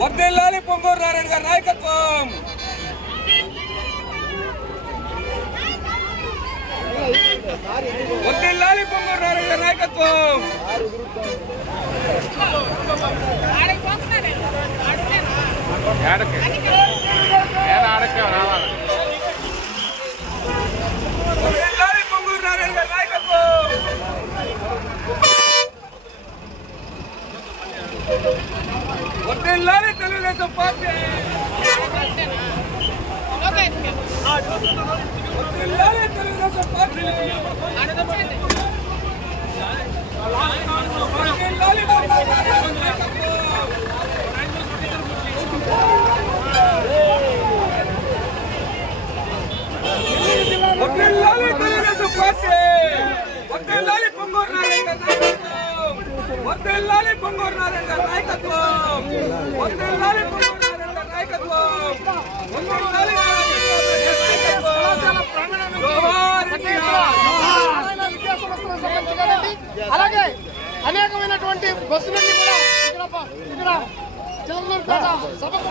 వర్ధిల్లాలి పొంగూరు నారాయణ గారి నాయకత్వం. వర్ధిల్లాలి పొంగూరు నారాయణ గారి నాయకత్వం. వర్ధిల్లాలి పొంగూరు నారాయణ గారి నాయకత్వం. వర్ధిల్లాలి తెలుగుదేశం పార్టీ. వర్ధిల్లాలి తెలుగుదేశం పార్టీ. వర్ధిల్లాలి తెలుగుదేశం పార్టీ. వర్ధిల్లాలి పొంగూరు నారాయణ గారి నాయకత్వం. వర్ధిల్లాలి పొంగూరు నారాయణ గారి నాయకత్వం. వర్ధిల్లాలి పొంగూరు నారాయణ గారి నాయకత్వం. వర్ధిల్లాలి అలాగే అనేకమైనటువంటి బస్సులన్నీ కూడా ఇక్కడ చంద్రపేట సభకు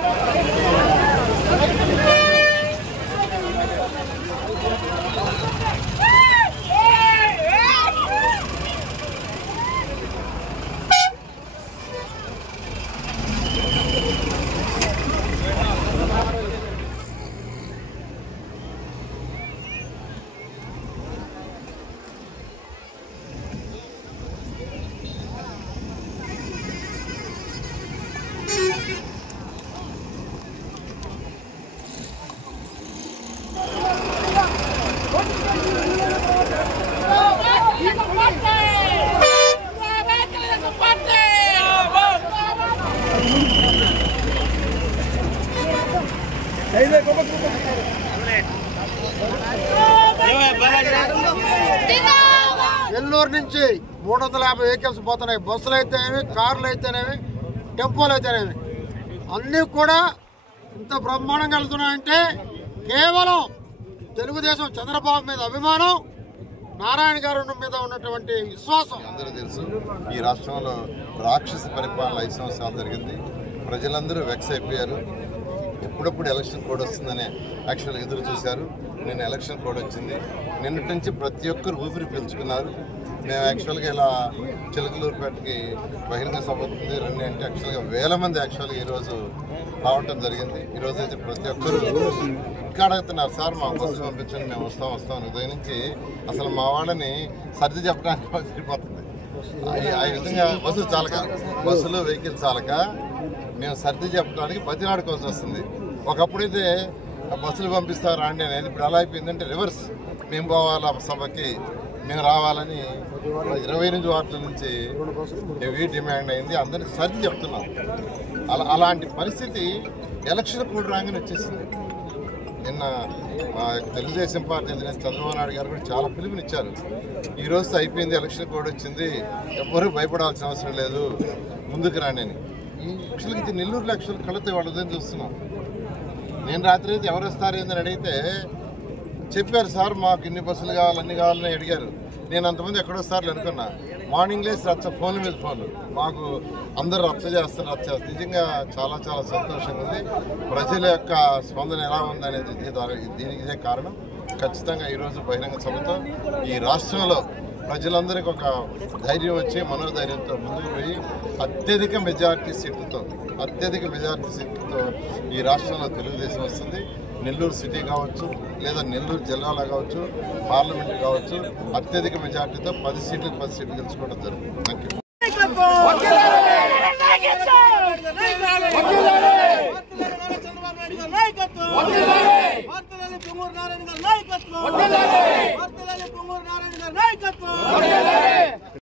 ఎల్లూరు నుంచి 350 వెహికల్స్ పోతున్నాయి. బస్సులు అయితేనేవి, కార్లు అయితేనేవి, టెంపోలు అయితేనేవి, అన్నీ కూడా ఇంత బ్రహ్మాండంగా వెళ్తున్నాయంటే కేవలం తెలుగుదేశం చంద్రబాబు మీద అభిమానం, నారాయణ గారు మీద ఉన్నటువంటి విశ్వాసం. అందరూ తెలుసు, ఈ రాష్ట్రంలో రాక్షస పరిపాలన 5 సంవత్సరాలు జరిగింది. ప్రజలందరూ వెక్స్ అయిపోయారు. ఎప్పుడప్పుడు ఎలక్షన్ కోడ్ వస్తుందనే యాక్చువల్గా ఎదురు చూశారు. నిన్న ఎలక్షన్ కోడ్ వచ్చింది. నిన్నటి నుంచి ప్రతి ఒక్కరు ఊపిరి పీల్చుకున్నారు. మేము యాక్చువల్గా ఇలా చిలకలూరుపేటకి బహిరంగ సభ అవుతుంది రండి అంటే యాక్చువల్గా వేల మంది యాక్చువల్గా ఈరోజు రావటం జరిగింది. ఈరోజు అయితే ప్రతి ఒక్కరు ఇంకా అడుగుతున్నారు, సార్ మా బస్సు పంపించండి, మేము వస్తాం ఉదయం నుంచి. అసలు మా వాళ్ళని సర్ది చెప్పడానికి సరిపోతుంది. ఆ విధంగా బస్సులు వెహికల్స్ చాలక మేము సర్ది చెప్పడానికి బతిలాడుకోవాల్సి వస్తుంది. ఒకప్పుడైతే బస్సులు పంపిస్తారు అండి అనేది, ఇప్పుడు ఎలా అయిపోయిందంటే రివర్స్. మేము పోవాలా సభకి, మేము రావాలని 28 వార్డుల నుంచి హెవీ డిమాండ్ అయింది. అందరినీ సర్ది చెప్తున్నాం. అలాంటి పరిస్థితి ఎలక్షన్ కోడ్ రాగానే వచ్చేసింది. నిన్న తెలుగుదేశం పార్టీ అధినేత చంద్రబాబు నాయుడు గారు కూడా చాలా పిలుపునిచ్చారు. ఈ రోజు అయిపోయింది, ఎలక్షన్ కోడ్ వచ్చింది, ఎవ్వరూ భయపడాల్సిన అవసరం లేదు, ముందుకు రాని అని. ఈ యాక్చువల్గా ఇది నెల్లూరులో యాక్చువల్ కళ్ళతో వాళ్ళదని చూస్తున్నాం. నేను రాత్రి అయితే ఎవరు వస్తారు ఏందని అడిగితే చెప్పారు, సార్ మాకు ఇన్ని బస్సులు కావాలి, అన్ని కావాలని అడిగారు. నేను అంతమంది ఎక్కడొస్తారని అనుకున్నా. మార్నింగ్ లేసి ఫోన్ల మీద ఫోన్లు, మాకు అందరూ రచ్చ చేస్తారు. నిజంగా చాలా చాలా సంతోషంగా ఉంది. ప్రజల యొక్క స్పందన ఎలా ఉందనేది దీనికి ఇదే కారణం. ఖచ్చితంగా ఈరోజు బహిరంగ సభతో ఈ రాష్ట్రంలో ప్రజలందరికీ ఒక ధైర్యం వచ్చి మనోధైర్యంతో ముందుకు పోయి అత్యధిక మెజారిటీ సీట్లతో ఈ రాష్ట్రంలో తెలుగుదేశం వస్తుంది. నెల్లూరు సిటీ కావచ్చు, లేదా నెల్లూరు జిల్లాలో కావచ్చు, పార్లమెంట్ కావచ్చు, అత్యధిక మెజార్టీతో 10 సీట్లు గెలుచుకోవడం జరుగుతుంది. Thank you. నాయకత్వం